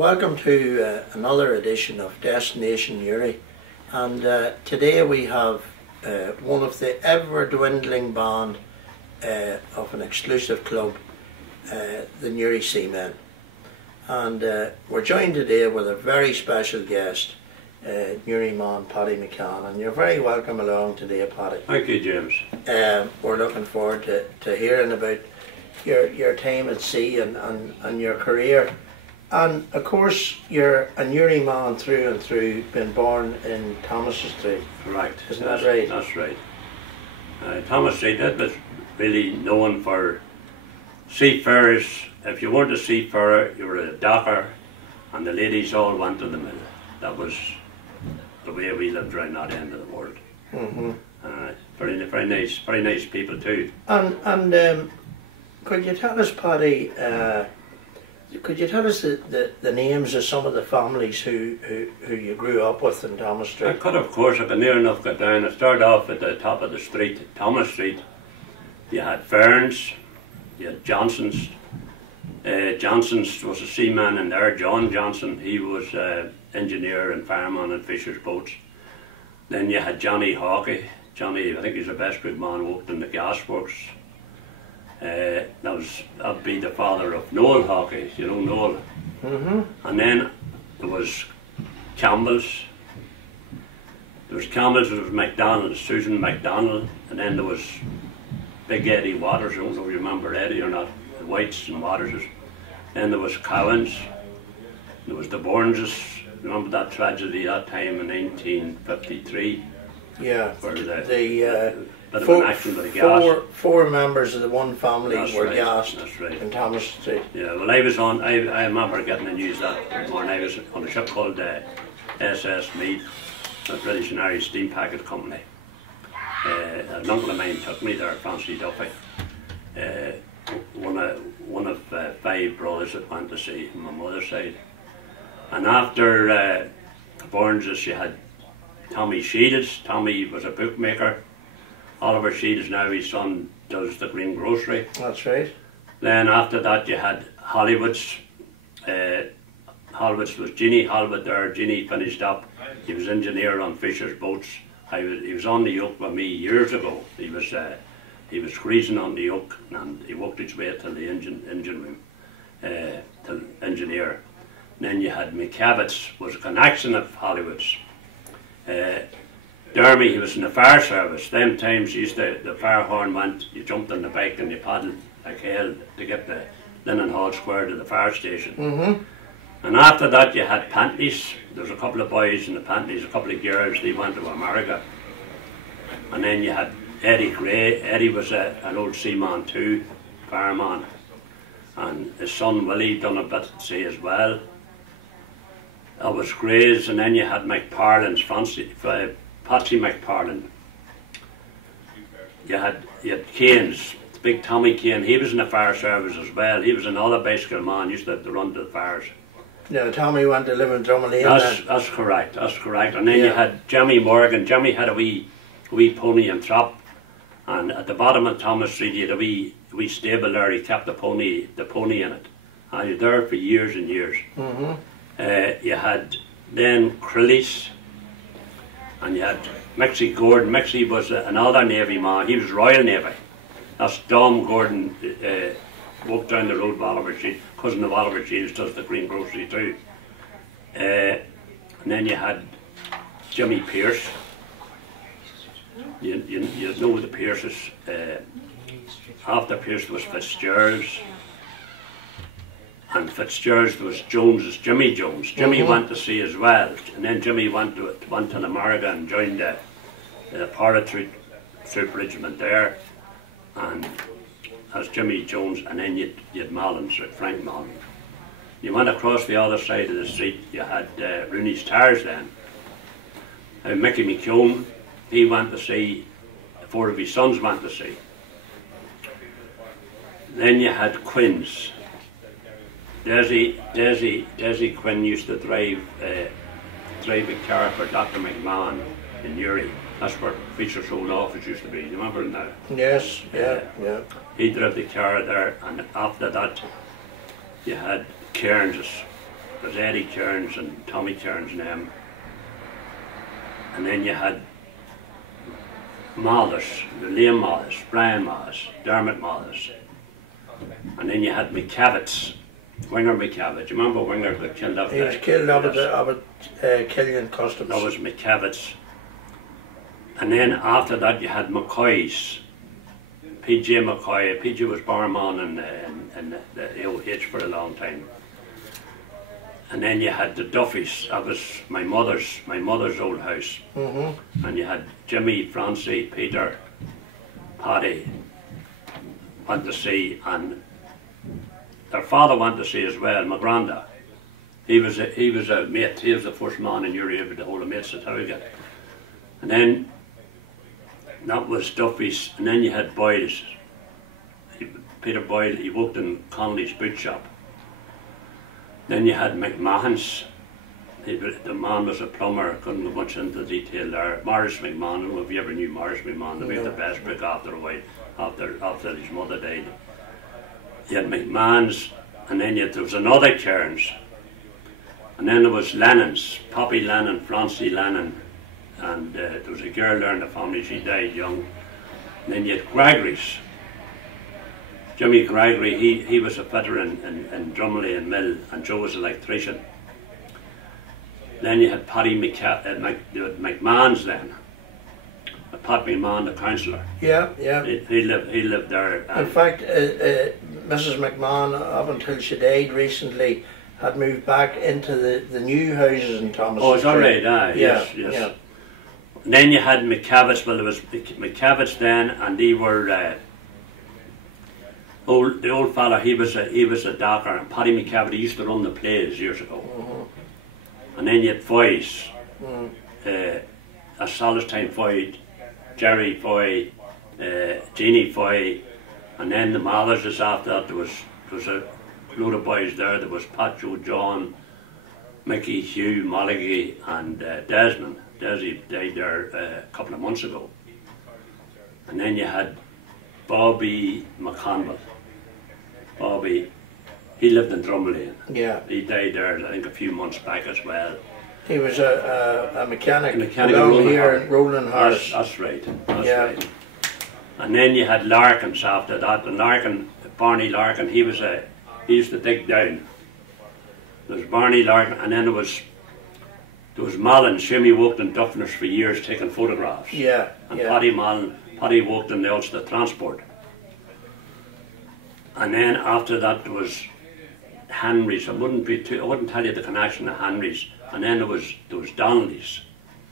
Welcome to another edition of Destination Newry, and today we have one of the ever dwindling band of an exclusive club, the Newry Seamen, and we're joined today with a very special guest, Newry man Paddy McCann, and you're very welcome along today, Paddy. Thank you, James. We're looking forward to hearing about your time at sea and your career. And of course, you're a Newry man through and through, been born in Thomas Street. Correct. Isn't that right? That's right. Thomas Street, that was really known for seafarers. If you weren't a seafarer, you were a docker, and the ladies all went to the mill. That was the way we lived around that end of the world. Mm-hmm. Very nice people too. And could you tell us, Paddy, could you tell us the names of some of the families who you grew up with in Thomas Street? I could, of course. I could near enough get down. I started off at the top of the street, Thomas Street. You had Ferns, you had Johnson's. Johnson's was a seaman in there. John Johnson, he was engineer and fireman in Fisher's boats. Then you had Johnny Hawkey. Johnny, I think he's the best good man, worked in the gasworks. That'd be the father of Noel Hawkey, you know Noel. Mm-hmm. And then there was Campbell's. There was MacDonald, Susan MacDonald, and then there was Big Eddie Waters. I don't know if you remember Eddie or not, the Whites and Waterses. Then there was Cowans. There was the Burnses. Remember that tragedy that time in 1953? Yeah. Where Four members of the one family were gassed in Thomas Street. Yeah, well, I remember getting the news that morning. I was on a ship called SS Meath, a British and Irish steam packet company. An uncle of mine took me there, Francie Duffy. One of 5 brothers that went to sea from my mother's side. And after Burns, you had Tommy Shields. Tommy was a bookmaker. Oliver Shields, now his son, does the Green Grocery. That's right. Then after that you had Hollywood's. Hollywood's was Ginny Hollywood there. Ginny finished up. He was engineer on Fisher's boats. He was on the yoke with me years ago. He was greasing on the yoke, and he worked his way to the engine room, to engineer. And then you had McCavitt's, was a connection of Hollywood's. Dermy, he was in the fire service. Them times the fire horn went, you jumped on the bike and you paddled like hell to get the Linen Hall Square to the fire station. Mm-hmm. And after that you had Panties. There was a couple of boys in the Panties, a couple of girls, they went to America. And then you had Eddie Gray. Eddie was an old seaman too, fireman. And his son Willie done a bit at sea as well. That was Gray's. And then you had McParlin's, Patsy McParlin. You had Kane's, big Tommy Kane. He was in the fire service as well. He was another bicycle man, used to run the fires. Yeah, Tommy went to live in Drumley. That's correct. And then you had Jimmy Morgan. Jimmy had a wee pony and trap, and at the bottom of Thomas Street he had a wee stable there. He kept the pony in it, and he was there for years and years. Mm-hmm. You had then Crillis. And you had Mixie Gordon. Mixie was another Navy man. He was Royal Navy. That's Dom Gordon, walked down the road with Oliver Shields. Cousin of Oliver Shields does the Green Grocery too. And then you had Jimmy Pearce. You know the Pearces. After Pearce was Fitzgerald's. And Fitzgerald's was Jones's, Jimmy Jones. Jimmy went to sea as well, and then Jimmy went to America and joined the paratroop regiment there, and as Jimmy Jones, and then you had Mullins, Frank Mullins. You went across the other side of the street, you had Rooney's Tires then. Mickey McKeown, he went to sea, 4 of his sons went to sea. Then you had Quinn's. Desi Quinn used to drive a car for Dr. McMahon in Newry. That's where Fisher's old office used to be. You remember now? Yes, yeah. He drove the car there, and after that you had Cairns's. there's Eddie Kearns and Tommy Kearns and them. And then you had Malthus, Liam Malthus, Brian Malthus, Dermot Malthus. And then you had McCavitts, Winger McCavitt. Do you remember Winger got killed up there? He was killed up at Killian Customs. That was McCavitts. And then after that you had McCoy's, PJ McCoy. PJ was barman in the AOH for a long time. And then you had the Duffys. That was my mother's old house. And you had Jimmy, Francie, Peter, Paddy went to see, and their father went to see as well, my granda. He was a mate. He was the first man in Europe to hold a mate's certificate. And then that was Duffy's, and then you had Boyle's. Peter Boyle, he worked in Connolly's boot shop. Then you had McMahon's. The man was a plumber, couldn't go much into detail there. Morris McMahon, if you ever knew Morris McMahon, they made the best brick after a while, after his mother died. You had McMahon's, and then there was another Cairns. And then there was Lennon's, Poppy Lennon, Francie Lennon, and there was a girl there in the family, she died young. And then you had Gregory's. Jimmy Gregory, he was a fitter in Drumley and Mill, and Joe was an electrician. Then you had Paddy McMahon's then. Pat McMahon, the councillor. Yeah, yeah. He lived there. In fact, Mrs. McMahon, up until she died recently, had moved back into the new houses in Thomas. Oh, it's all right, yes. Yeah. And then you had McCavitts. Well, there was McCavitts then, and they were the old fella. He was a doctor, and Paddy McCavitt, he used to run the plays years ago. And then you had Foy's, a Solistine Foy, Jerry Foy, Jeannie Foy, and then the Malthus after that. There was a load of boys there. There was Pat, Joe, John, Mickey, Hugh, Molligy, and Desmond. Desi died there a couple of months ago. And then you had Bobby McConville. Bobby, he lived in Drumlane. Yeah. He died there, I think, a few months back as well. He was a mechanic around here in Roland Harris. That's right. That's right. And then you had Larkins after that. And Barney Larkin, he used to dig down. There was Barney Larkin, and then there was Malin. Shimmy worked in Duffners for years taking photographs. Yeah. And Paddy Malin, Paddy worked in the Ulster Transport. And then after that there was Henry's. I wouldn't tell you the connection of Henry's. And then there was Donnelly's.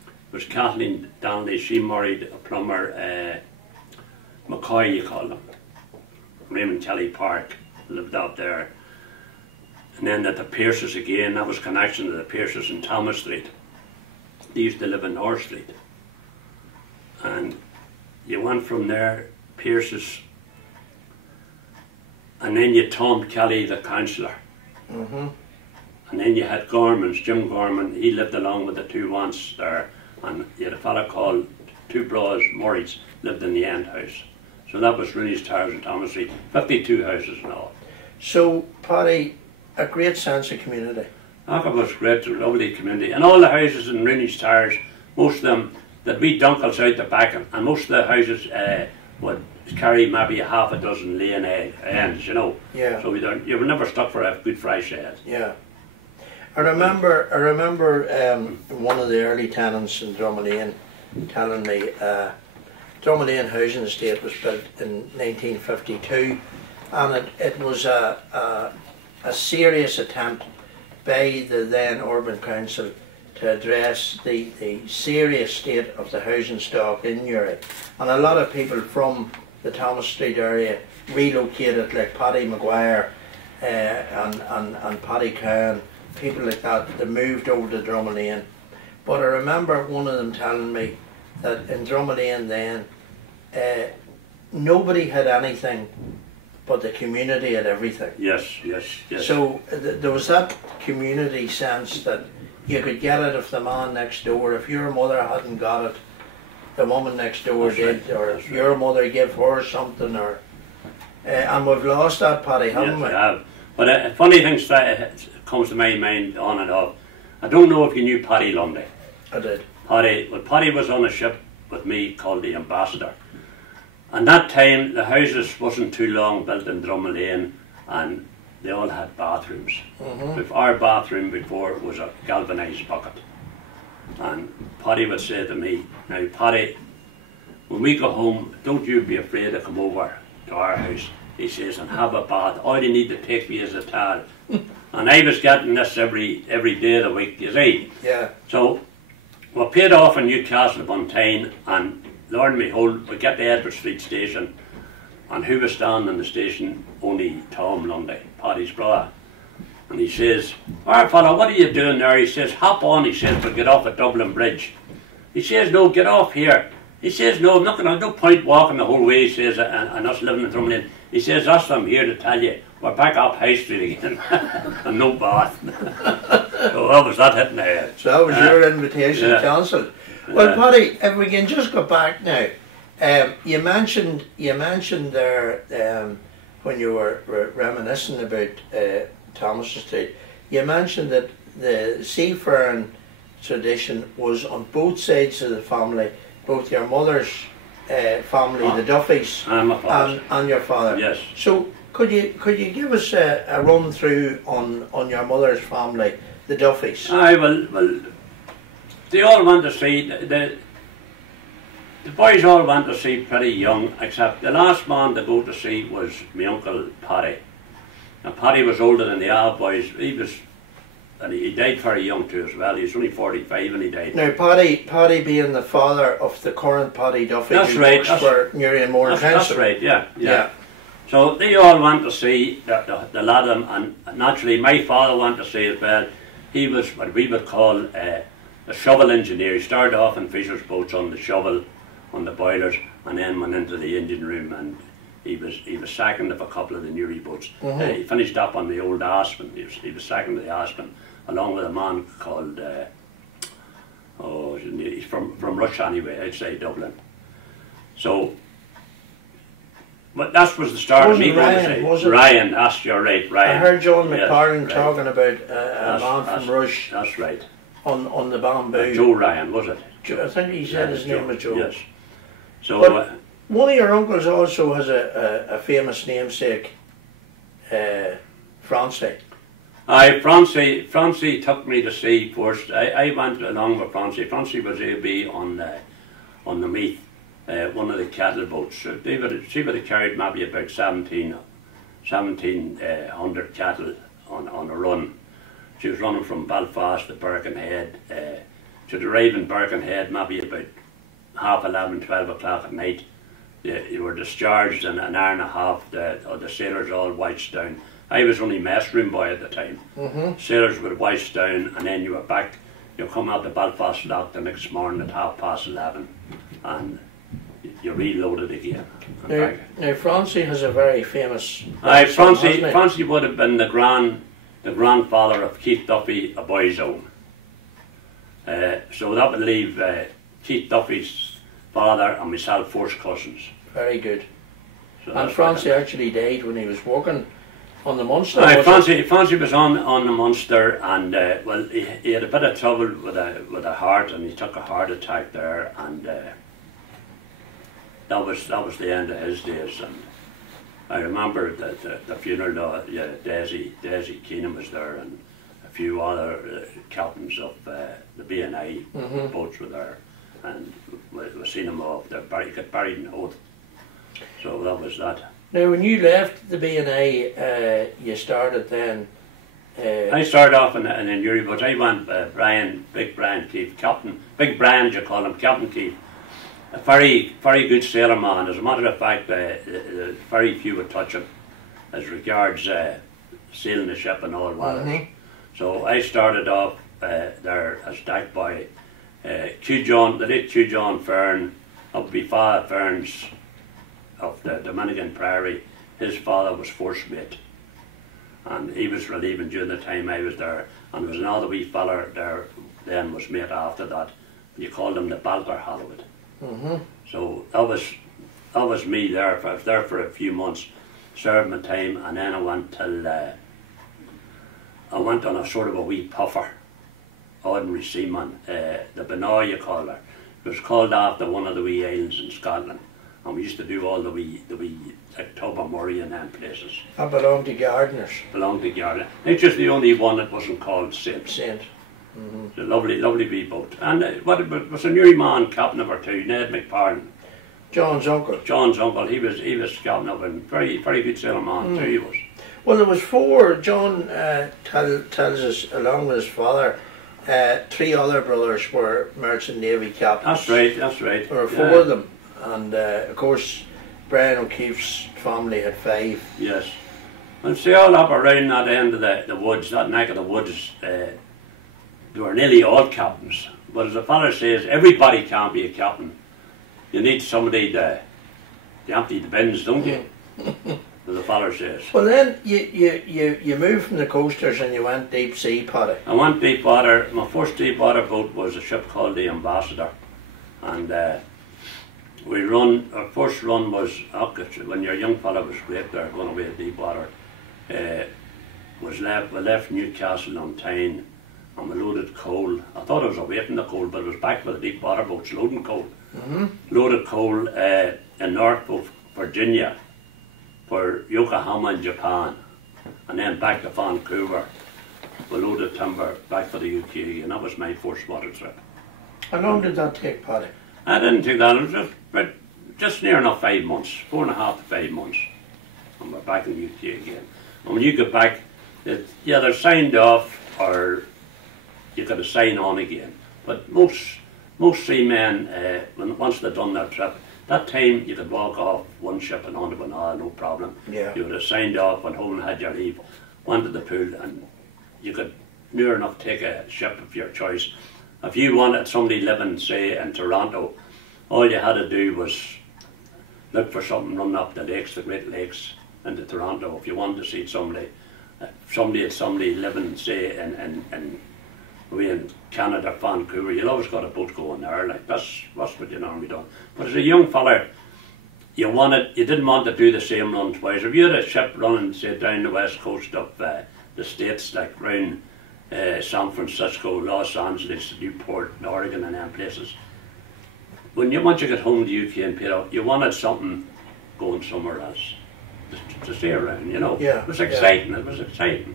It was Kathleen Donnelly. She married a plumber, McCoy, you call him. Raymond Kelly Park, lived out there. And then at the Pierces again, that was connection to the Pierces in Thomas Street. They used to live in North Street. And you went from there, Pierces, and then you Tom Kelly, the councillor. And then you had Gorman's, Jim Gorman. He lived along with the two aunts there. And you had a fella called Two Bras Murray's, lived in the end house. So that was Rooney's Towers in Thomas Street, 52 houses and all. So, Paddy, a great sense of community. It was great, a lovely community. And all the houses in Rooney's Towers, most of them, there'd be dunkels out the back, and most of the houses would carry maybe a half a dozen laying ends, you know. Yeah. So you were never stuck for a good fresh egg. Yeah. I remember one of the early tenants in Drumlane telling me Drumlane Housing Estate was built in 1952, and it was a serious attempt by the then Urban Council to address the serious state of the housing stock in Uri. And a lot of people from the Thomas Street area relocated, like Paddy Maguire and Paddy Cowan, people like that, they moved over to Drumlane. But I remember one of them telling me that in Drumlane then, nobody had anything, but the community had everything. Yes. So there was that community sense that you could get it if the man next door, if your mother hadn't got it, the woman next door did, or if your mother gave her something, or and we've lost that, Paddy, haven't we? Yes, we have. But funny thing, comes to my mind on and off. I don't know if you knew Paddy Lundy. I did. Paddy was on a ship with me called the Ambassador. And that time the houses wasn't too long built in Drummond Lane, and they all had bathrooms. Our bathroom before was a galvanised bucket. And Paddy would say to me, "Now Paddy, when we go home, don't you be afraid to come over to our house," he says, "and have a bath. All you need to take me is a towel." And I was getting this every day of the week, you see. Yeah. So we paid off in Newcastle upon Tyne, and lo and behold, we get to Edward Street Station, and who was standing in the station? Only Tom Lundy, Paddy's brother. And he says, "Alright fella, what are you doing there?" He says, "Hop on," he says, "but get off at Dublin Bridge." He says, "No, get off here." He says, "No, I'm not going to, no point walking the whole way," he says, and us living in Drummond Lane. He says, "That's what I'm here to tell you. We're back up High Street again." And no bath. So that was that hitting the head. So that was your invitation cancelled. Well, Paddy, if we can just go back now, you mentioned there when you were reminiscing about Thomas Street, you mentioned that the seafaring tradition was on both sides of the family, both your mother's family, the Duffys, and your father. Yes. So could you give us a run through on your mother's family, the Duffys? Aye, well, they all went to sea. The boys all went to sea pretty young, except the last man to go to sea was my uncle Paddy. And Paddy was older than the other boys. He died very young too as well. He was only 45 when he died. Now Paddy being the father of the current Paddy Duffy. That's right. For Miriam Moore that's right. Yeah. So they all went to sea. The lad and naturally my father went to sea as well. He was what we would call a shovel engineer. He started off in fisher's boats on the shovel, on the boilers, and then went into the engine room, and he was second of a couple of the Newry boats. He finished up on the old Aspen. He was second of the Aspen, along with a man called he's from Russia anyway, outside Dublin. So, but that was the start of me going to say. Ryan, that's you're right, Ryan. I heard John McParlin right. talking about a man from Rush. That's right. On the bamboo. Joe Ryan, was it? I think he said his name was Joe. Yes. So. But one of your uncles also has a famous namesake, Francie. Aye, Francie took me to sea first. I went along with Francie. Francie was A.B. on the Meath, one of the cattle boats. She would have carried maybe about 1,700 cattle on a run. She was running from Belfast to Birkenhead. She'd arrive in Birkenhead maybe about 11:30, 12 o'clock at night. You were discharged in an hour and a half. The sailors all watched down. I was only mess room boy at the time. Sailors would watch down, and then you were back. You come out the Belfast lock the next morning at 11:30, and you reloaded again. Now Francie has a very famous. Francie would have been the grandfather of Keith Duffy, a boy's own. So that would leave Keith Duffy's father and myself first cousins. Very good. So and Francie actually died when he was working on the Munster. Francie was on the Munster, and well, he had a bit of trouble with a heart, and he took a heart attack there, and that was the end of his days. And I remember that the funeral. Daisy Keenan was there, and a few other captains of the B&I boats were there, and we seen them off. He got buried in Oath. So that was that. Now, when you left the B&I, you started then. I started off in the Newry, but I went Big Brian Keefe, Captain, Big Brian, you call him, Captain Keefe. A very, very good sailor man. As a matter of fact, very few would touch him as regards sailing the ship and all waters. So I started off there as deck boy. The late Q. John Fern, up be Father Fern's of the Dominican Prairie, his father was first mate, and he was relieving during the time I was there, and there was another wee fella there then was mate after that. You called him the Balker Hollywood. So that was me there. I was there for a few months, served my time, and then I went till I went on a sort of a wee puffer, ordinary seaman, the Benoit you call her. It was called after one of the wee islands in Scotland, and we used to do all the wee like Tobermory and them places. That belonged to gardeners. Belonged to Garland. It's just the only one that wasn't called Saint. Saint. It's a lovely, lovely wee boat. And what it was a new man, captain of her too, Ned McParlin. John's uncle. John's uncle, he was captain of it, and very, very good sailing man too, he was. Well, there was four. John tells us, along with his father, 3 other brothers were merchant navy captains. That's right, that's right. There were 4 of them, and of course, Brian O'Keefe's family had 5. Yes. And see, all up around that end of the woods, that neck of the woods, they were nearly all captains. But as the father says, everybody can't be a captain. You need somebody to empty the bins, don't you? As the father says. Well, then you moved from the coasters and you went deep sea, Paddy. I went deep water. My first deep water boat was a ship called the Ambassador, and our first run was, when your young fella was great there, going away to deep water. We left Newcastle on Tyne, and we loaded coal. I thought I was away from the coal, but it was back with the deep water boats loading coal. Loaded coal in Norfolk, Virginia, for Yokohama in Japan, and then back to Vancouver. We loaded timber back for the UK, and that was my first water trip. How long did that take, Paddy? I didn't take that. It was just near enough 5 months, 4.5 to 5 months, and we're back in the UK again. And when you get back, they're signed off, or you got to sign on again. But most seamen, once they've done their trip, that time you could walk off one ship and onto another, no problem. Yeah. You would have signed off, went home and had your leave, went to the pool, and you could near enough take a ship of your choice. If you wanted somebody living, say, in Toronto, all you had to do was look for something running up the lakes, the Great Lakes, into Toronto. If you wanted to see somebody living, say, in Canada, Vancouver, you'll always got a boat going there. Like that's what you normally do. But as a young fella, you didn't want to do the same run twice. If you had a ship running, say, down the west coast of the States, like round San Francisco, Los Angeles, Newport, Oregon, and them places, once you get home to the UK and paid off, you wanted something going somewhere else to stay around, you know. Yeah, it was exciting. Yeah. It was exciting.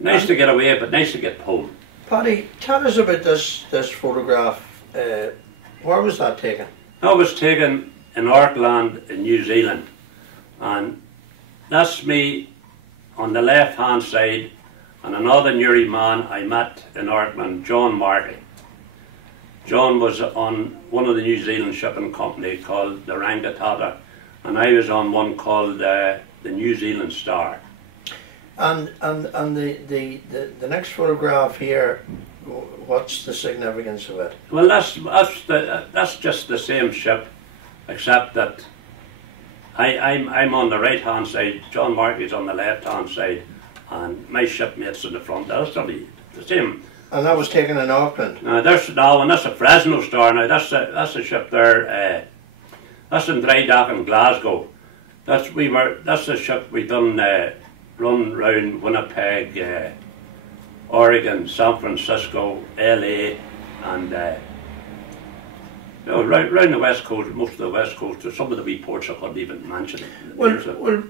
Nice to get away, but nice to get home. Paddy, tell us about this photograph. Where was that taken? That was taken in Auckland in New Zealand, and that's me on the left hand side, and another Newry man I met in Auckland, John Markey. John was on one of the New Zealand shipping company called the Rangitata, and I was on one called the New Zealand Star. And the next photograph here, what's the significance of it? Well, that's just the same ship, except that I'm on the right hand side, John Markey's on the left hand side, and my shipmate's in the front. That's the same. And that was taken in Auckland. And that's a Fresno Star. Now that's a ship there. That's in dry dock in Glasgow. That's the ship we done run round Winnipeg, Oregon, San Francisco, LA, and round the west coast, most of the west coast. Some of the wee ports I couldn't even mention. Well,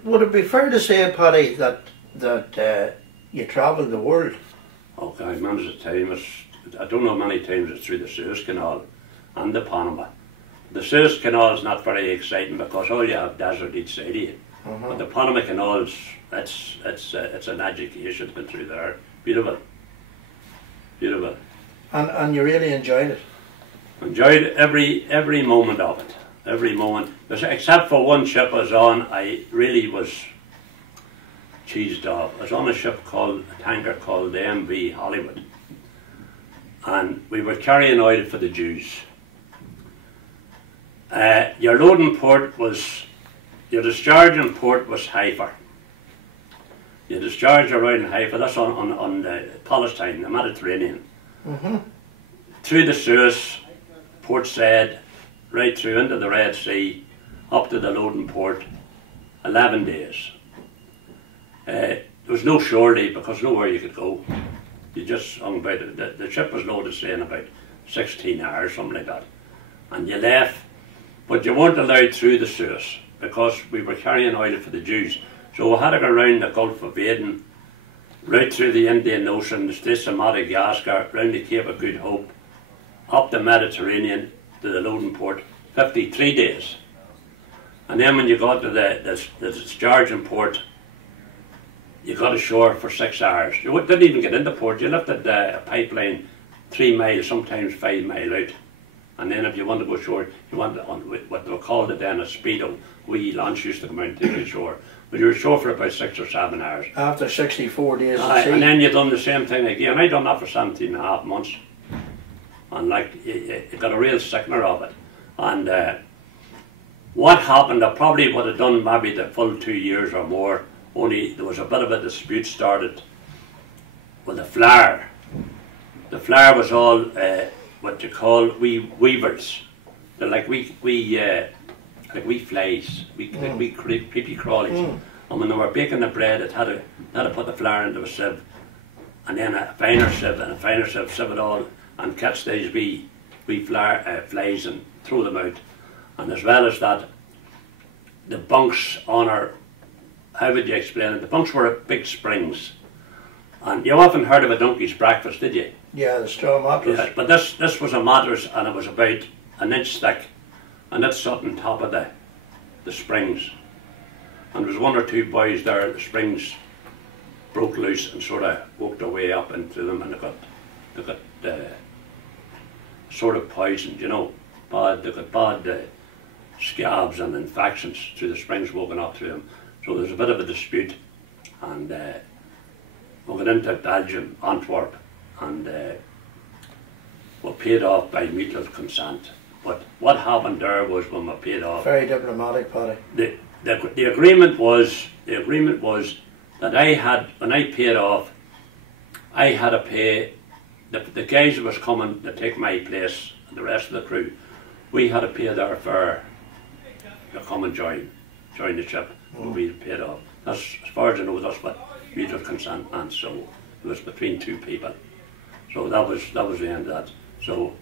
would it be fair to say, Paddy, that you travelled the world? Okay, many times. I don't know how many times it's through the Suez Canal and the Panama. The Suez Canal is not very exciting because all you have desert each side of you. But the Panama Canal, it's an education going through there. Beautiful, beautiful. And you really enjoyed it. Enjoyed every moment of it. Every moment, except for one ship I was on, I really was cheesed off. I was on a tanker called the MV Hollywood, and we were carrying oil for the Jews. Your discharging port was Haifa. You discharge around Haifa, that's on Palestine, the Mediterranean. Through the Suez, Port Said, right through into the Red Sea, up to the loading port, 11 days. there was no shore leave because nowhere you could go. You just hung about it. The ship was loaded, say, in about 16 hours, something like that. And you left, but you weren't allowed through the Suez because we were carrying oil for the Jews. So we had to go around the Gulf of Aden, right through the Indian Ocean, the Straits of Madagascar, round the Cape of Good Hope, up the Mediterranean to the loading port, 53 days. And then when you got to the discharging port, you got ashore for 6 hours. You didn't even get into port. You lifted a pipeline 3 miles, sometimes 5 miles out. And then if you want to go ashore, you want on what they were called then a speedo. We launch used to come out and take you ashore. But you were ashore for about 6 or 7 hours. After 64 days at sea. And then you done the same thing again. I done that for 17 and a half months. And like, you got a real sickener of it. And what happened, I probably would have done maybe the full 2 years or more, only there was a bit of a dispute started with the flour. The flour was all what you call weavers. They're like we flies, like we creepy crawlies. And when they were baking the bread, it had to put the flour into a sieve, and then a finer sieve, and a finer sieve, sieve it all, and catch these wee flies and throw them out. And as well as that, the bunks on our, how would you explain it? The bunks were big springs. And you often heard of a donkey's breakfast, did you? Yeah, the straw mattress. Yeah, but this was a mattress, and it was about an inch thick, and it sat on top of the springs. And there was 1 or 2 boys there, the springs broke loose and sort of worked their way up into them, and they got sort of poisoned, you know. They got bad scabs and infections through the springs walking up through them. So there's a bit of a dispute, and we got into Belgium, Antwerp, and were paid off by mutual consent. But what happened there was when we paid off. Very diplomatic, Paddy. The agreement was that I had, when I paid off, I had to pay the guys that was coming to take my place and the rest of the crew. We had to pay their fare to come and join the ship. We paid off. That's, as far as I know, that's what mutual consent meant. So it was between 2 people. So that was the end of that. So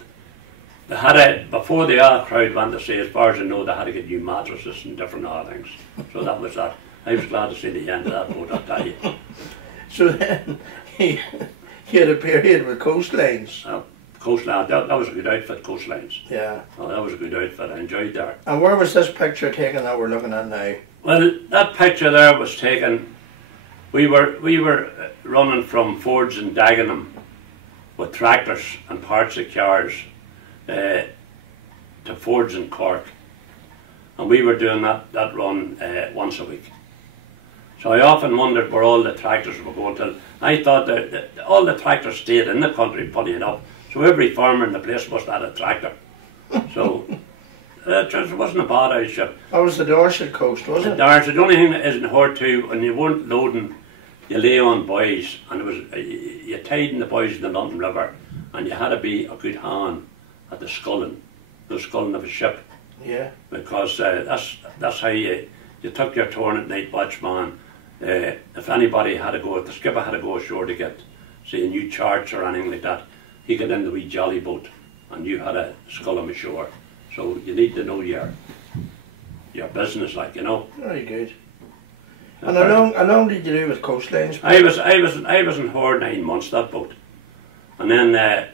they had before the crowd went to say, as far as I know, they had to get new mattresses and different other things. So that was that. I was glad to see the end of that boat, I'll tell you. So then he had a period with Coastlines. Coastline, that was a good outfit, Coastlines. Yeah. Oh, that was a good outfit, I enjoyed that. And where was this picture taken that we're looking at now? Well, that picture there was taken, we were running from Fords in Dagenham with tractors and parts of cars to Fords in Cork. And we were doing that run once a week. So I often wondered where all the tractors were going to. I thought that all the tractors stayed in the country, funny enough. So every farmer in the place must have had a tractor. So it wasn't a bad outfit. That was the Dorset coast, wasn't it? The only thing that isn't hard to, when you weren't loading, you lay on buoys, and it was you tied in the buoys in the London River, and you had to be a good hand at the sculling of a ship. Yeah. Because that's how you took your turn at night watchman. If anybody had to go, if the skipper had to go ashore to get, say, new charts or anything like that, he got in the wee jolly boat, and you had to scull him ashore. So you need to know your business, like, you know. Very good. And how long did you do with Coastlines? I was in Hore 9 months, that boat, and then I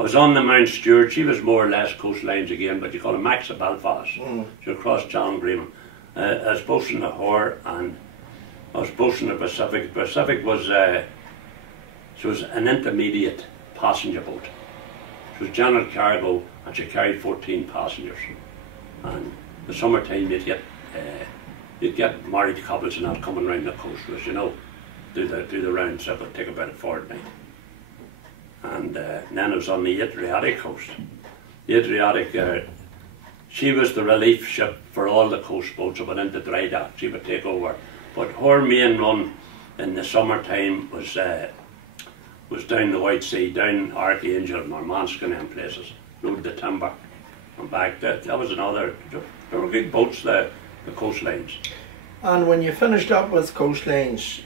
was on the Mount Stewart. She was more or less Coastlines again, but you call it Max of Belfast. She across John Graham. I was boasting the Hore, and I was boasting the Pacific. The Pacific was she was an intermediate passenger boat. She was general cargo, and she carried 14 passengers. And the summertime you'd get married couples and that coming around the coast with us, you know, do the round trip. It'd take about a fortnight. And then it was on the Adriatic coast. The Adriatic, she was the relief ship for all the coast boats that went into dry dock. She would take over. But her main run in the summertime was down the White Sea, down Archangel, Murmansk and places, load the timber and back. That was another, there were good boats, the Coastlines. And when you finished up with Coastlines,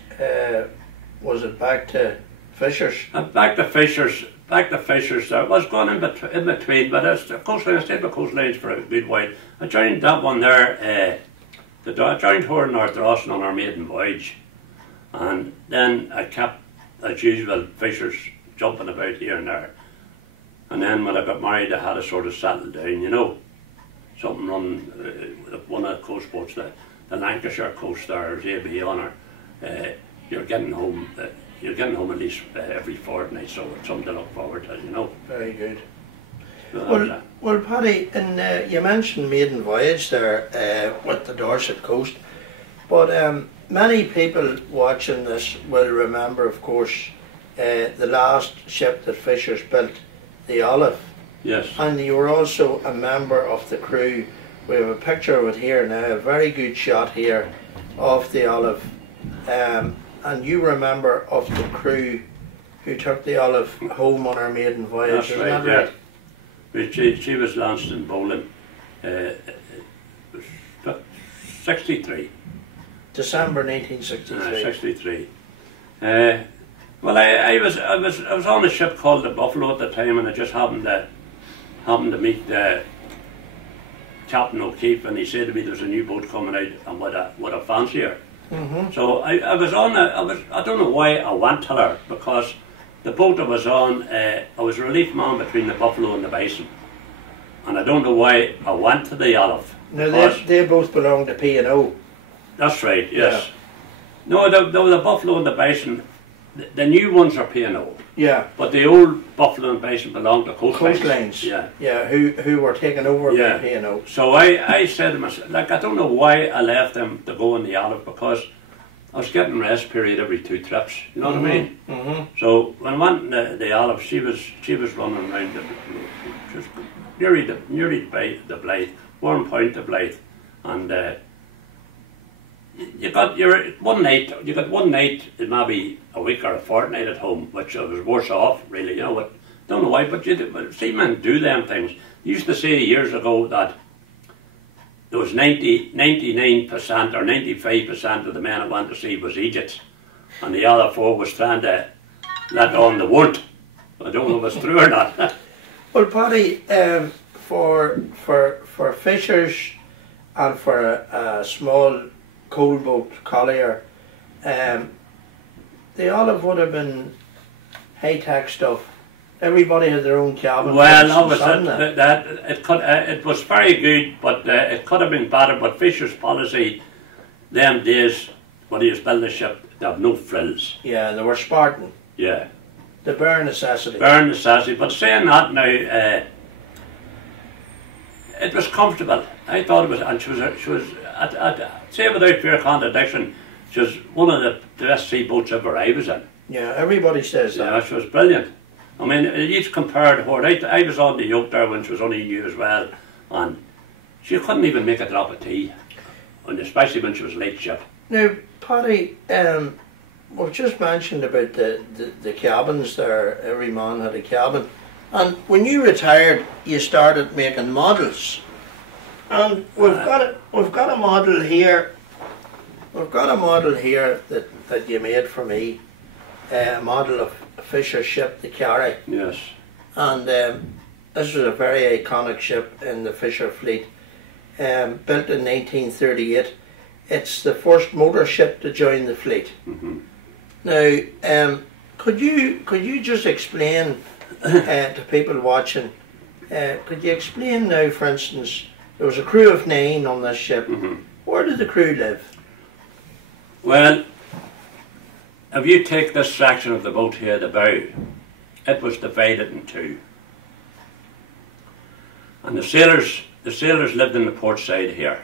was it back to Fishers? Back to Fishers. There was going in between, but the coastline, I stayed with coastlines for a good while. I joined that one there. I joined her in North Rawson on our maiden voyage, and then I kept, as usual, Fishers jumping about here and there. And then when I got married, I had to sort of settle down, you know. Something running one of the coast boats, the Lancashire coast there, JB on her. You're getting home. You're getting home at least every fortnight, so it's something to look forward to, you know. Very good. Well, Paddy, and you mentioned maiden voyage there with the Dorset coast, but many people watching this will remember, of course, the last ship that Fishers built, the Olive. Yes. And you were also a member of the crew. We have a picture of it here now, a very good shot here of the Olive. And you were a member of the crew who took the Olive home on her maiden voyage. That's right, yeah. She was launched in Bowling, 63. December 1963. 63. Well, I was on a ship called the Buffalo at the time, and I just happened to meet Captain O'Keefe, and he said to me, "There's a new boat coming out, and would I fancy her?" So I don't know why I went to her, because the boat I was on, I was a relief man between the Buffalo and the Bison, and I don't know why I went to the Olive. Now they both belong to P&O. That's right, yes. Yeah. No, the Buffalo and the Bison, the new ones are P&O. Yeah. But the old Buffalo and Bison belong to Coastlines. Yeah. Yeah, who were taken over by P&O. So I said to myself, like, I don't know why I left them to go in the Olive, because I was getting rest period every 2 trips. You know what I mean? So when I went in the Olive, she was running around just nearly the Blythe, Warren Point to Blythe, and you got one night, maybe a week or a fortnight at home, which I was worse off, really. You know what? Don't know why, but seamen do them things. They used to say years ago that there was 99% or 95% of the men that went to sea was Egypt, and the other 4 was trying to let on the weren't. I don't know if it's true or not. Well, Paddy, for fishers and for a small coal boat collier, the Olive would have been high-tech stuff. Everybody had their own cabin. Well, it was very good, but it could have been better. But Fisher's policy, them days when he was building a ship, they have no frills. Yeah, they were Spartan. Yeah. The bare necessity. Bare necessity. But saying that now, it was comfortable. I thought it was, and she was say without fear of contradiction, she was one of the best sea boats ever I was in. Yeah, everybody says that. Yeah, she was brilliant. I mean, each compared to her. I was on the yoke there when she was only new as well, and she couldn't even make a drop of tea, and especially when she was late ship. Now, Paddy, we've just mentioned about the cabins there. Every man had a cabin, and when you retired, you started making models. And we've got a model here. We've got a model here that you made for me. A model of a Fisher ship, the Carry. Yes. And this was a very iconic ship in the Fisher fleet, built in 1938. It's the first motor ship to join the fleet. Now, could you just explain to people watching? Could you explain now, for instance, there was a crew of 9 on this ship. Where did the crew live? Well, if you take this section of the boat here, the bow, it was divided in 2. And the sailors lived in the port side here.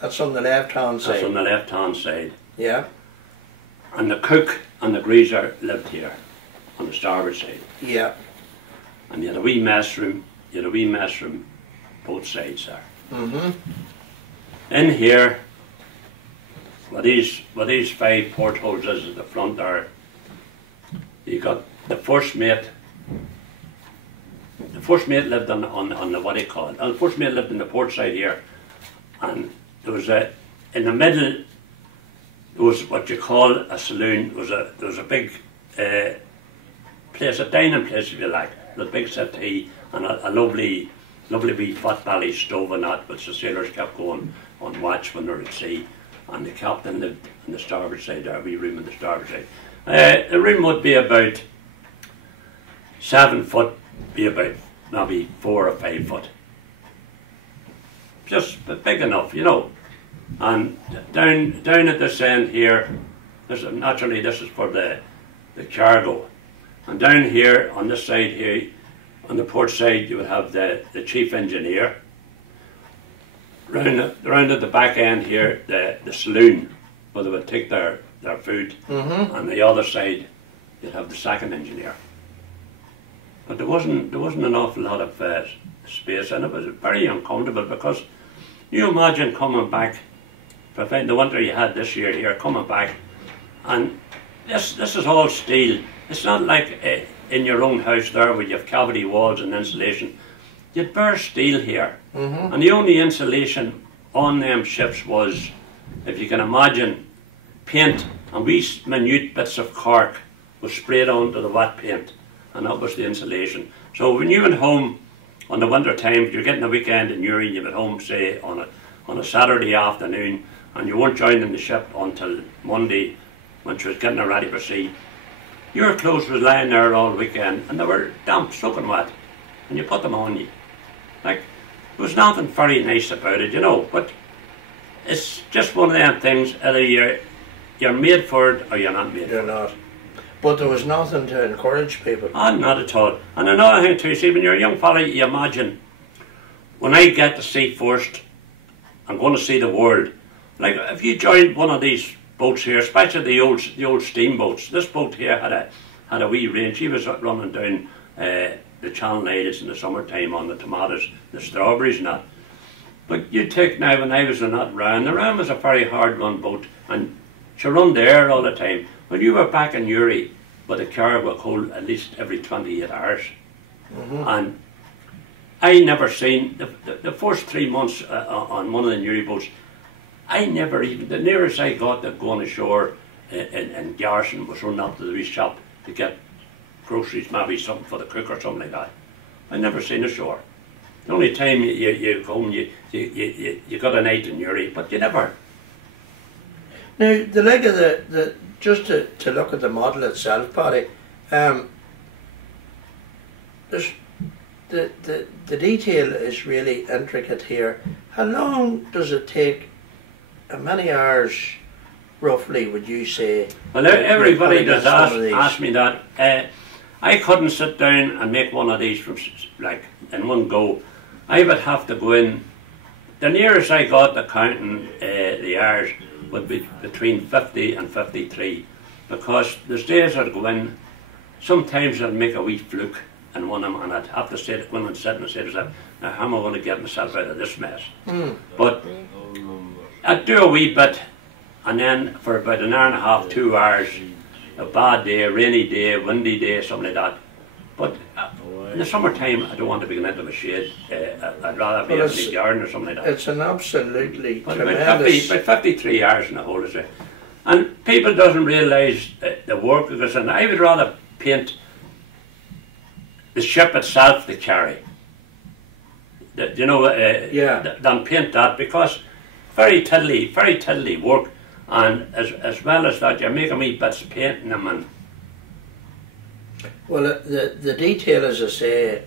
That's on the left-hand side. That's on the left-hand side. Yeah. And the cook and the greaser lived here, on the starboard side. Yeah. And you had a wee mess room. Both sides there. In here, where these 5 portholes is at the front there, you got the first mate. The first mate lived on the, what do you call it? The first mate lived in the port side here, and there was in the middle there was what you call a saloon. There was a big place, a dining place if you like, with a big settee and a lovely wee fat belly stove and that, which the sailors kept going on watch when they were at sea. And the captain lived on the starboard side, there, a wee room on the starboard side. The room would be about 7 foot, be about maybe 4 or 5 foot. Just big enough, you know. And down at this end here, naturally this is for the cargo. And down here, on this side here, on the port side, you would have the chief engineer. Round at the back end here, the saloon, where they would take their food. On the other side, you'd have the second engineer. But there wasn't an awful lot of space, and it was very uncomfortable because you imagine coming back, the winter you had this year here, coming back, and this is all steel. It's not like in your own house there where you have cavity walls and insulation. You'd bare steel here, and the only insulation on them ships was, if you can imagine, paint and wee minute bits of cork was sprayed onto the wet paint, and that was the insulation. So when you went home on the winter time, if you're getting a weekend in Uri, you went home say on a Saturday afternoon, and you weren't joining the ship until Monday when she was getting her ready for sea. Your clothes was lying there all weekend, and they were damp, soaking wet, and you put them on you. Like, there was nothing very nice about it, you know, but it's just one of them things, either you're made for it or you're not made for it. You're not. But there was nothing to encourage people. Oh, not at all. And another thing too, see, when you're a young fella, you imagine, when I get to sea first, I'm going to see the world. Like, if you joined one of these boats here, especially the old steamboats, this boat here had a wee range. He was running down the Channel Islands in the summertime on the tomatoes, the strawberries and that. But you take now, when I was in that round, the round was a very hard run boat, and she run there all the time. When you were back in Uri, but the car would hold at least every 28 hours. And I never seen, the first 3 months on one of the Uri boats, I never even, the nearest I got to going ashore in Garrison was running up to the wee shop to get groceries, maybe something for the cook or something like that. I never seen a shore. The only time you go home, you got a night in Uri, but you never. Now, the leg of the just to look at the model itself, Paddy, there's the detail is really intricate here. How long does it take? How many hours, roughly, would you say? Well, everybody does ask me that. I couldn't sit down and make one of these from like in one go. I would have to go in. The nearest I got to counting the hours would be between 50 and 53, because there's days I'd go in, sometimes I'd make a wee fluke in one of them, and I'd have to say, go in and sit and say to myself, now how am I going to get myself out of this mess? But I'd do a wee bit, and then for about an hour and a half, 2 hours, a bad day, a rainy day, windy day, something like that. But in the summertime, I don't want to be going into my shade. I'd rather be in the garden or something like that. It's an absolutely tremendous. About 53 hours in the whole, is it? And people doesn't realise the work of this, and I would rather paint the ship itself to carry, than paint that, because very tiddly work, and as well as that, you're making me bits painting them. And well, the detail, as I say,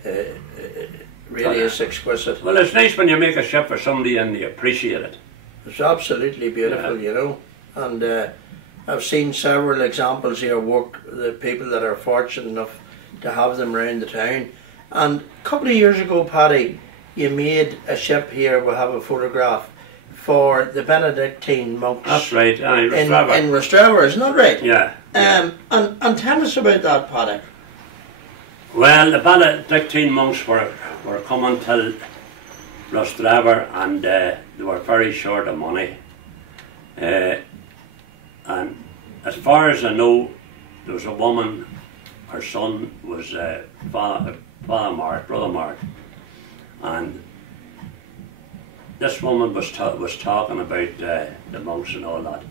really is exquisite. Well, it's nice when you make a ship for somebody and they appreciate it. It's absolutely beautiful, you know. And I've seen several examples here work, the people that are fortunate enough to have them around the town. And a couple of years ago, Paddy, you made a ship here. We have a photograph for the Benedictine monks. That's right, in Rostrava, isn't that right? Yeah. And tell us about that, Paddy. Well, the Benedictine monks were coming to Rostrava, and they were very short of money. And as far as I know, there was a woman, her son was Brother Mark, and this woman was talking about the monks and all that.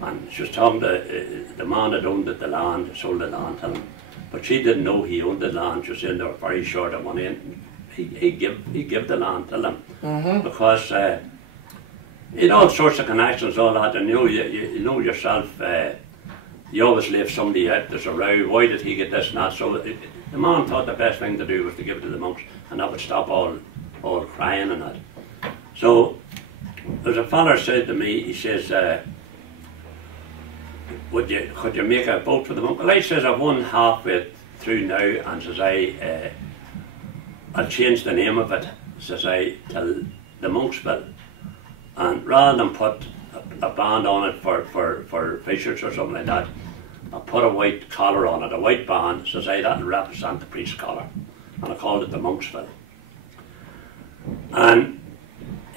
and she was talking to the man that owned the land, sold the land to him. But she didn't know he owned the land. She was saying they were very short of money, and he give the land to them because he had all sorts of connections, all that, and you know yourself. You always leave somebody out. There's a row. Why did he get this and that? So the man thought the best thing to do was to give it to the monks, and that would stop all crying and that. So there's a fella said to me. He says, could you make a boat for the monk? Well, I says I've won halfway through now, and says I'll change the name of it, says I, to the Monksville, and rather than put a band on it for fishers or something like that, I put a white collar on it, a white band, says I, that'll represent the priest's collar, and I called it the Monksville. And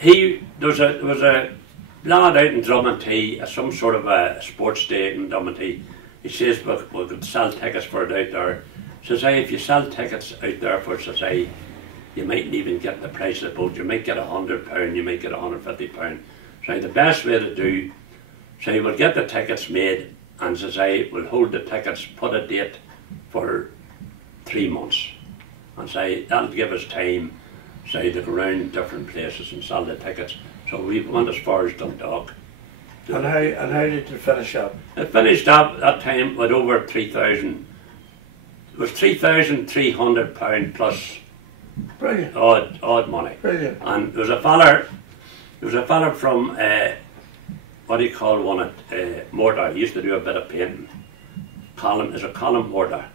there was a lad out in Drummondtee, some sort of a sports day in Drummondtee. He says we could sell tickets for it out there. Says I, if you sell tickets out there for, says I, you mightn't even get the price of the boat. You might get £100, you might get £150. So the best way to do, say we'll get the tickets made, and says I, we'll hold the tickets, put a date for 3 months, and say that'll give us time, say, to go around different places and sell the tickets. So we went as far as Dundalk. And how did it finish up? It finished up that time with over 3,000. It was £3,300 plus. Brilliant. Odd money. Brilliant. And there was a fella from what do you call one at Mortar. He used to do a bit of painting. Colin Mortar.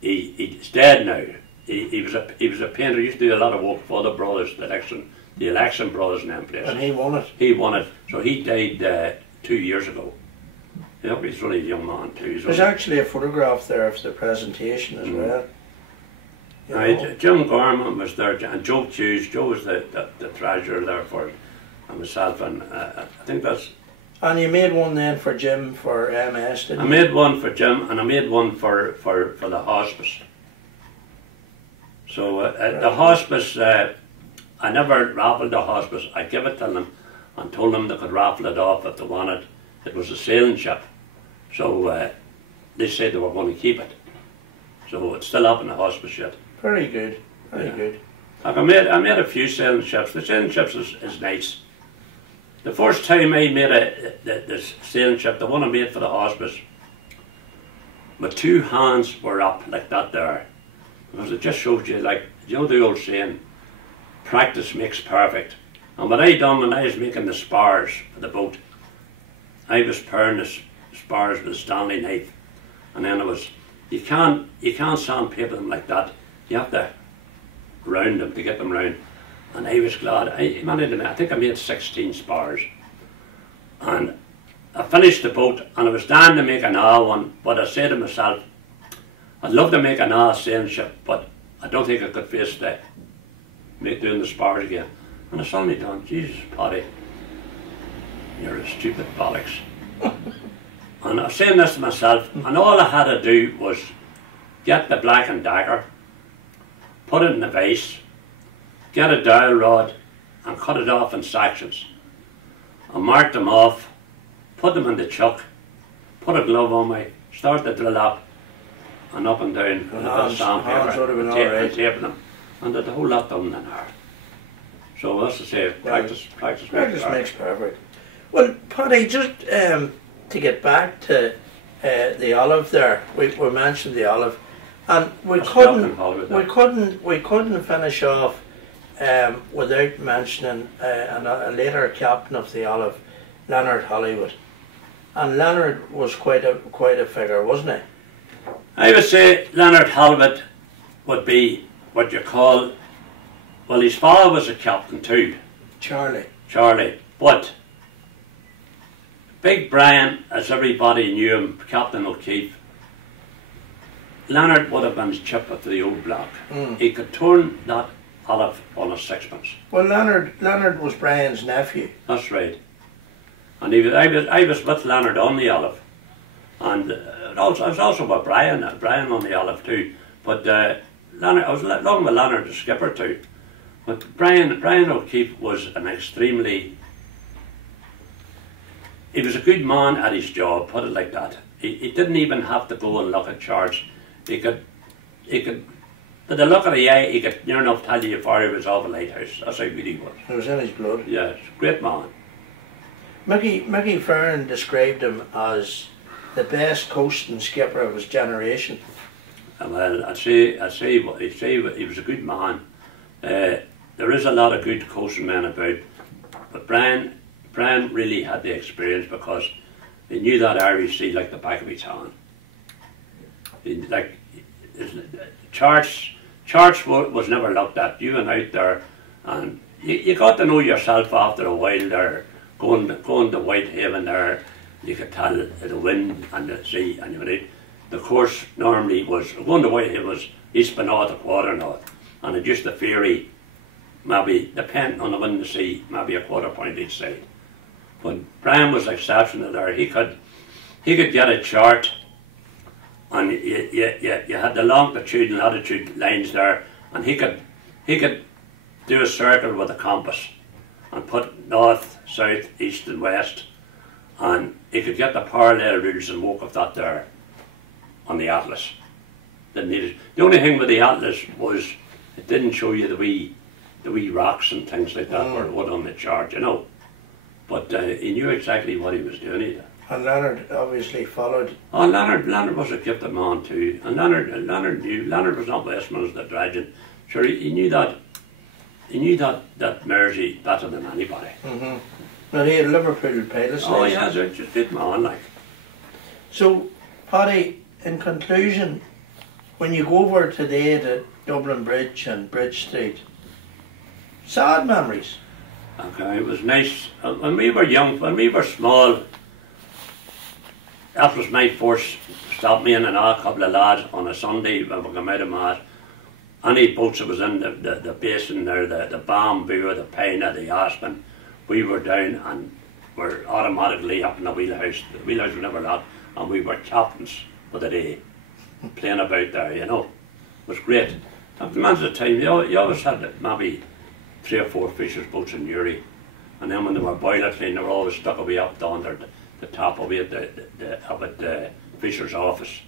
He's dead now. He was a painter. He used to do a lot of work for the brothers, the election brothers in them places. And he won it. He won it. So he died 2 years ago. Yeah, he's really a young man too. There's actually a photograph there of the presentation as well. Jim Gorman was there, and Joe Hughes. Joe was the treasurer there for it, and myself, and I think that's. And you made one then for Jim for MS, didn't you? I made one for Jim, and I made one for the hospice. So the hospice, I never raffled the hospice. I gave it to them and told them they could raffle it off if they wanted. It was a sailing ship, so they said they were going to keep it. So it's still up in the hospice yet. Very good, very good. Like I made a few sailing ships. The sailing ships is nice. The first time I made the sailing ship, the one I made for the hospice, my 2 hands were up like that there. Because it just shows you, like, you know the old saying, practice makes perfect. And what I done when I was making the spars for the boat, I was paring the spars with a Stanley knife. And then you can't sandpaper them like that. You have to round them to get them round. And I was glad. I think I made 16 spars. And I finished the boat, and I was down to make an oil one, but I said to myself, I'd love to make an oil sailing ship, but I don't think I could face doing the spars again. And I suddenly thought, Jesus, Paddy, you're a stupid bollocks. And I was saying this to myself, and all I had to do was get the Black and Dagger, put it in a vase, get a dowel rod and cut it off in sections. I marked them off, put them in the chuck, put a glove on me, start the drill up and up and down with a bit of sandpaper and taping them. And the whole lot done in an hour. So that's to say, practice makes perfect. Well, Paddy, just to get back to the olive there, we mentioned the olive, and we couldn't finish off without mentioning a later captain of the olive, Leonard Hollywood. And Leonard was quite a figure, wasn't he? I would say Leonard Hollywood would be what you call, well, his father was a captain too. Charlie. But Big Brian, as everybody knew him, Captain O'Keefe, Leonard would have been his chip of the old block. He could turn that olive on a sixpence. Well, Leonard was Brian's nephew. That's right. And I was with Leonard on the olive. And I was also with Brian on the olive too. But Leonard, I was along with Leonard, the skipper too. But Brian O'Keefe was an extremely he was a good man at his job, put it like that. He didn't even have to go and look at charts. He could, with the look of the eye, he could near enough tell you before he was off a lighthouse. That's how good he was. It was in his blood. Yes, great man. Mickey Ferrin described him as the best coasting skipper of his generation. Well, I'd say he was a good man. There is a lot of good coasting men about, but Brian really had the experience because he knew that Irish Sea like the back of his hand. Charts was never looked at. You went out there and you got to know yourself after a while there. Going to Whitehaven there, you could tell the wind and the sea, and the course normally was, going to Whitehaven was east by north, a quarter north, and it used to vary, maybe, depending on the wind and the sea, maybe a quarter point each side. But Brian was exceptional there. He could get a chart, and you had the longitude and latitude lines there, and he could do a circle with a compass and put north, south, east and west, and he could get the parallel rules and work of that there on the atlas. Didn't need it. The only thing with the atlas was it didn't show you the wee rocks and things like that were what on the chart, you know. But he knew exactly what he was doing either. And Leonard obviously followed. Oh, Leonard was a gifted man too, and Leonard was not Westminster Dragon. Sure, he knew that. He knew that Mersey better than anybody. But he had Liverpool pilots. Oh, yeah, just a good man, like. So, Paddy, in conclusion, when you go over today to Dublin Bridge and Bridge Street, sad memories. Okay, it was nice. When we were young, when we were small, that was my first stop, me and a couple of lads on a Sunday when we came out of Mass. Any boats that was in the basin there, the bamboo, the pine, the aspen, we were down and were automatically up in the wheelhouse. The wheelhouse was never locked, and we were captains for the day, playing about there, you know. It was great. At the man's the time, you always had maybe 3 or 4 fishers' boats in Uri, and then when they were boiler clean, they were always stuck away up down there, the top away at the fisher's office,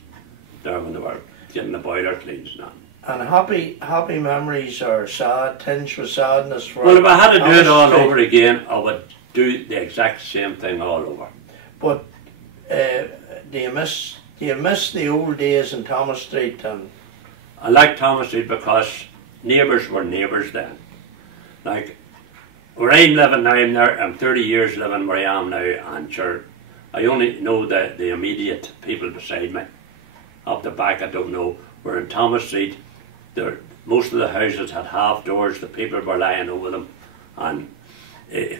there when they were getting the boiler cleans now. And happy memories or sad, tinged with sadness for. Well, if I had to do it all over again, I would do the exact same thing all over. But do you miss the old days in Thomas Street? And I like Thomas Street because neighbours were neighbours then. Like where I'm living now, I'm 30 years living where I am now, and sure, I only know the immediate people beside me. Up the back, I don't know. We're in Thomas Street. Most of the houses had half doors, the people were lying over them, and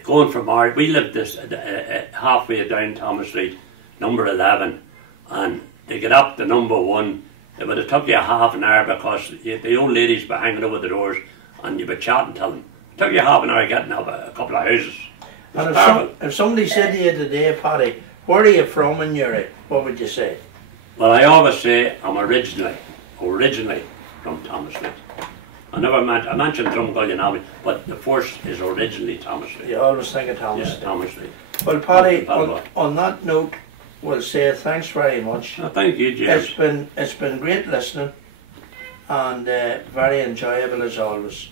going from we lived this halfway down Thomas Street, number 11, and to get up to number 1, it would have took you half an hour because the old ladies were hanging over the doors and you'd be chatting to them. It took you half an hour getting up a couple of houses. And if somebody said to you today, Paddy, where are you from in Uri, what would you say? Well, I always say I'm originally from Thomas Street. I mentioned Drumgullion, but the first is originally Thomas Street. You always think of Thomas Street. Thomas Street. Well, Paddy, on that note, we'll say thanks very much. Oh, thank you, James. It's been great listening, and very enjoyable as always.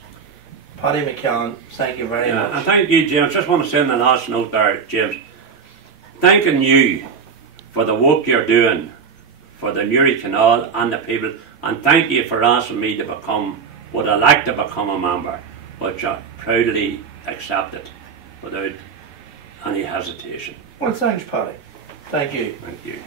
Paddy McCann, thank you very much. And thank you, James. Just want to say in the last note there, James, thanking you for the work you're doing for the Newry Canal and the people, and thank you for asking me to become what I like to become a member, which I proudly accepted without any hesitation. Well, thanks, Paddy. Thank you. Thank you.